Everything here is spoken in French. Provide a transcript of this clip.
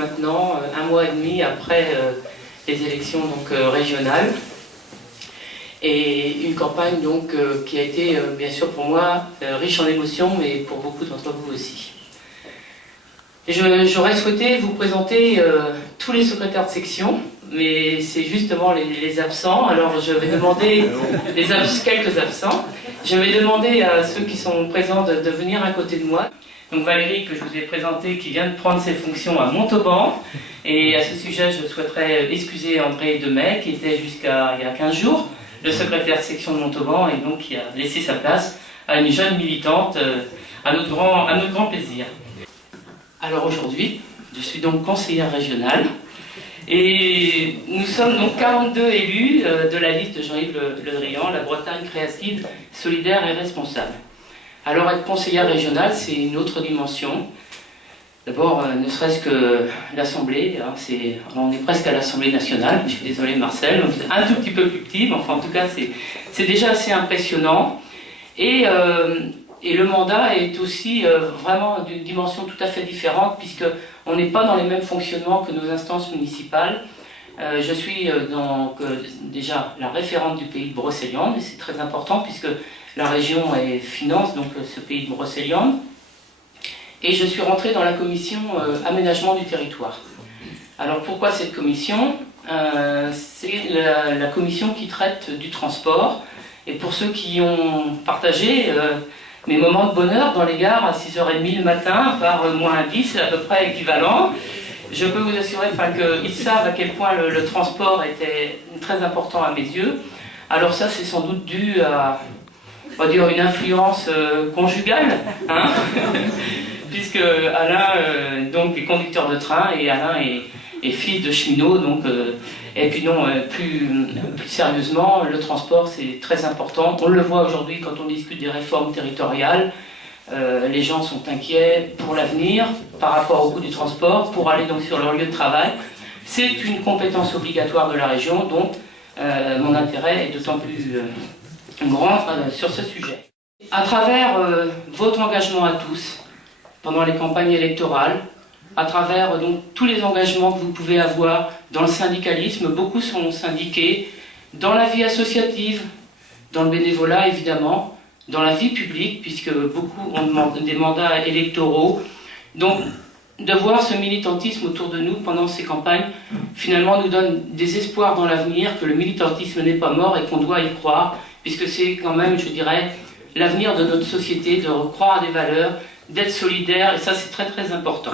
maintenant, 1 mois et demi après les élections régionales. Et une campagne donc, qui a été, bien sûr pour moi, riche en émotions, mais pour beaucoup d'entre vous aussi. J'aurais souhaité vous présenter tous les secrétaires de section, mais c'est justement les absents. Alors je vais demander, quelques absents, je vais demander à ceux qui sont présents de venir à côté de moi. Donc Valérie, que je vous ai présentée, qui vient de prendre ses fonctions à Montauban. Et à ce sujet, je souhaiterais excuser André Demey, qui était jusqu'à il y a 15 jours, le secrétaire de section de Montauban, et donc qui a laissé sa place à une jeune militante, à notre grand plaisir. Alors aujourd'hui, je suis donc conseillère régionale, et nous sommes donc 42 élus de la liste de Jean-Yves Le Drian, la Bretagne créative, solidaire et responsable. Alors être conseillère régionale, c'est une autre dimension. D'abord, ne serait-ce que l'Assemblée, hein, on est presque à l'Assemblée nationale, je suis désolé Marcel, donc c'est un tout petit peu plus petit, mais enfin en tout cas c'est déjà assez impressionnant. Et le mandat est aussi vraiment d'une dimension tout à fait différente, puisqu'on n'est pas dans les mêmes fonctionnements que nos instances municipales. Je suis donc déjà la référente du pays de Brocéliande, et c'est très important puisque la région finance donc ce pays de Brocéliande. Et je suis rentrée dans la commission aménagement du territoire. Alors pourquoi cette commission? C'est la commission qui traite du transport. Et pour ceux qui ont partagé mes moments de bonheur dans les gares à 6h30 le matin, par moins 10, à peu près équivalent, je peux vous assurer qu'ils savent à quel point le transport était très important à mes yeux. Alors ça, c'est sans doute dû à, on va dire, une influence conjugale, hein puisque Alain donc, est conducteur de train, et Alain est fils de cheminot, donc, et puis non, plus sérieusement, le transport c'est très important. On le voit aujourd'hui quand on discute des réformes territoriales, les gens sont inquiets pour l'avenir par rapport au coût du transport, pour aller donc sur leur lieu de travail. C'est une compétence obligatoire de la région, donc mon intérêt est d'autant plus grand sur ce sujet. À travers votre engagement à tous, pendant les campagnes électorales, à travers donc, tous les engagements que vous pouvez avoir dans le syndicalisme, beaucoup sont syndiqués, dans la vie associative, dans le bénévolat évidemment, dans la vie publique, puisque beaucoup ont des mandats électoraux. Donc, de voir ce militantisme autour de nous pendant ces campagnes, finalement nous donne des espoirs dans l'avenir, que le militantisme n'est pas mort et qu'on doit y croire, puisque c'est quand même, je dirais, l'avenir de notre société, de croire à des valeurs, d'être solidaire, et ça c'est très très important.